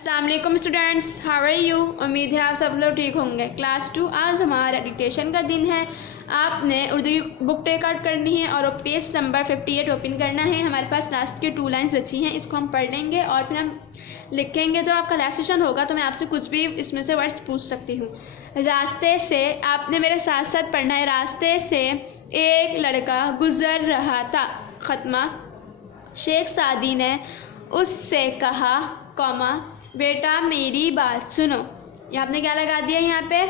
अस्सलाम वालेकुम students, how are you. उम्मीद है आप सब लोग ठीक होंगे। क्लास 2 आज हमारा डिक्टेशन का दिन है। आपने उर्दू की बुक टेक आउट करनी है और पेज नंबर 58 ओपन करना है। हमारे पास लास्ट की 2 लाइन्स बची हैं, इसको हम पढ़ लेंगे और फिर हम लिखेंगे। जब आपका लास्ट सेशन होगा तो मैं आपसे कुछ भी इसमें से वर्ड्स पूछ सकती हूँ। रास्ते से, आपने मेरे साथ साथ पढ़ना है। रास्ते से एक लड़का गुजर रहा था, ख़त्मा। शेख सादी ने उससे कहा, कौमा, बेटा मेरी बात सुनो। यहाँ आपने क्या लगा दिया, यहाँ पे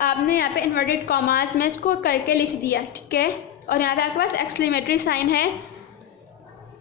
आपने यहाँ पे इन्वर्टेड कॉमास में इसको करके लिख दिया, ठीक है। और यहाँ पे आपके पास एक्सक्लेमेटरी साइन है,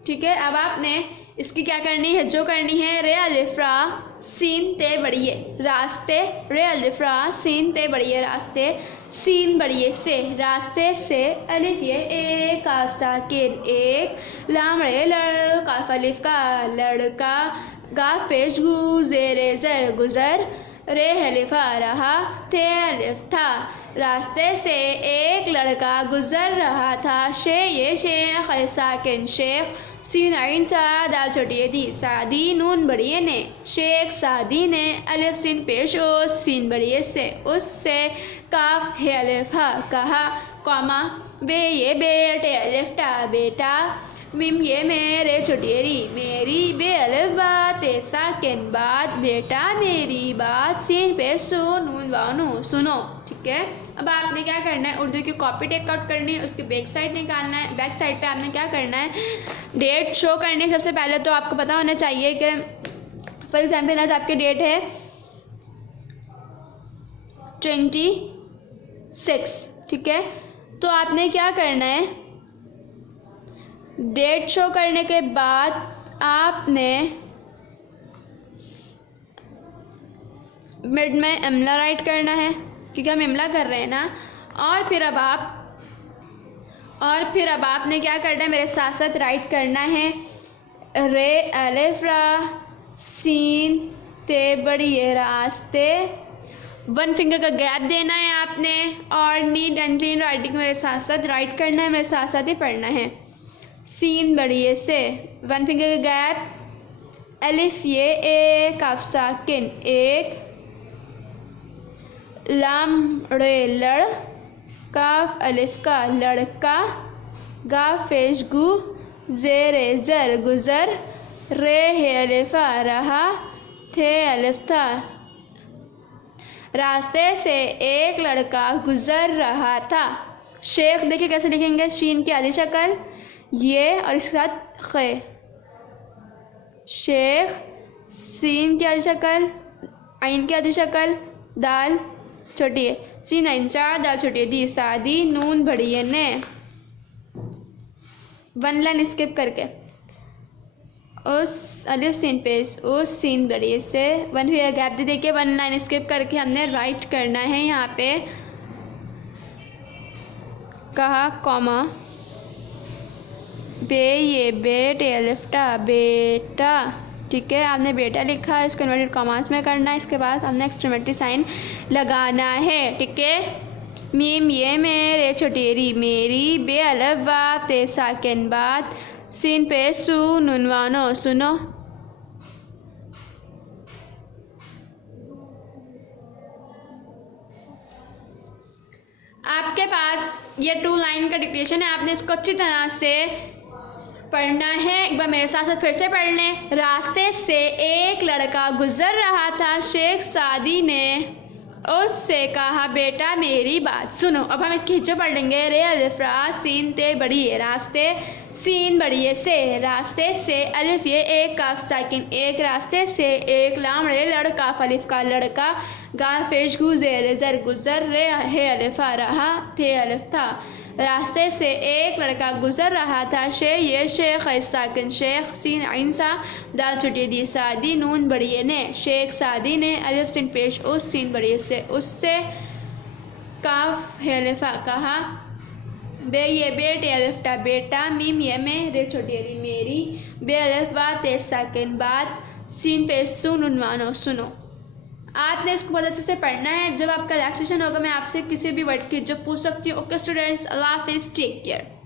ठीक है। अब आपने इसकी क्या करनी है, जो करनी है, रे अलिफ्रा सीन ते बढ़िए रास्ते, रे अलिफ्रा सीन ते बढ़िए रास्ते, सीन बढ़िए से, रास्ते से, अलिफ ये एक काफ साकिन एक, लाम रे लड़ काफ अलिफ का लड़का, गाफ पेश गु जेरे जर गुजर, रे हलिफा रहा, थे अलिफ था। रास्ते से एक लड़का गुजर रहा था, शे ये शेख साकिन शेख, सीन आइन सा दाल छोटी दी सादी नून बढ़िए ने, शेख सादी ने, अलिफ सीन पेश ओस सीन बढ़िए से, उससे, काफ है अलिफ हा कहा, कौमा, बे ये बेटे अलिफ टा बेटा, मिम ये मेरे छोटेरी मेरी, बे अलिफ बात साकिन बात, बेटा मेरी बात, सीन पे सो नून वानू सुनो, ठीक है। अब आपने क्या करना है, उर्दू की कॉपी टेक आउट करनी है, उसकी बैक साइड निकालना है। बैक साइड पे आपने क्या करना है, डेट शो करनी है। सबसे पहले तो आपको पता होना चाहिए कि फॉर एग्जाम्पल आज आपकी डेट है 26, ठीक है। तो आपने क्या करना है, डेट शो करने के बाद आपने मिड में इमला राइट करना है, क्योंकि हम इमला कर रहे हैं ना। और फिर अब आपने क्या करना है, मेरे साथ साथ राइट करना है, रे अलिफ रा सीन ते बढ़िए रास्ते, 1 फिंगर का गैप देना है आपने, और नीट एंड क्लीन राइटिंग मेरे साथ साथ राइट करना है, मेरे साथ साथ ही पढ़ना है। सीन बढ़िए से, 1 फिंगर का गैप, अलिफ ये एक काफ साकिन एक, लाम रे लड़ काफ अलिफ का लड़का, गाफ पेश गु जेरे जर गुजर, रे है अलिफा रहा, थे अलिफ था। रास्ते से एक लड़का गुजर रहा था। शेख देखिए कैसे लिखेंगे, शीन की आधी शक्ल ये और इसके साथ खे, शेख, सीन की आधी शक्ल, आइन की आधी शक्ल, दाल छोटी है, सीन आइन सा दाल छोटी है दी सादी नून बढ़िए ने। 1 लाइन स्किप करके, उस अलिफ सीन पेश उस सीन बढ़िए से, 1 फिर गैप दे देखिए, 1 लाइन स्किप करके हमने राइट करना है। यहाँ पे कहा, कॉमा, बे ये बेटे अलिफ्टा बेटा, ठीक है। आपने बेटा लिखा, इसको इन्वर्टेड कॉमास में करना है। इसके बाद हमने एक्सक्लेमेटरी साइन लगाना है, ठीक है। मीम ये मेरे छोटेरी मेरी, बे अलिफ बात ते साकिन बात, सीन पे सू नुनवानो सुनो। आपके पास ये 2 लाइन का डिक्टेशन है, आपने इसको अच्छी तरह से पढ़ना है। एक बार मेरे साथ साथ फिर से पढ़ लें। रास्ते से एक लड़का गुजर रहा था, शेख सादी ने उससे कहा, बेटा मेरी बात सुनो। अब हम इसकी हिज्जो पढ़ लेंगे, रे अलिफ रा सीन ते बढ़िए रास्ते, सीन बढ़िए से, रास्ते से, अलिफ ये एक काफ साकिन एक, रास्ते से एक, लाम रे लड़ काफ अलिफ का लड़का, गाफ पेश गु जेरे जर गुजर, रे है अलिफा रहा, थे अलिफ था। रास्ते से एक लड़का गुजर रहा था, शे ये शेख साकिन शेख, सीन आइन सा दाल छोटी दी सादी नून बढ़िए ने, शेख सादी ने, अलिफ सीन पेश उस सीन बढ़िए से, उससे, काफ है अलिफा कहा, बे ये बेटे अलिफ टा बेटा, मीम ये में रे छोटी री मेरी, बे अलिफ बात ते साकिन बात, सीन पेश सुन उनवानो सुनो। आपने इसको बहुत अच्छे से पढ़ना है। जब आपका रिलैक्सेशन होगा मैं आपसे किसी भी वर्ड की जो पूछ सकती हूँ। ओके स्टूडेंट्स, अल्लाह हाफिज़, टेक केयर।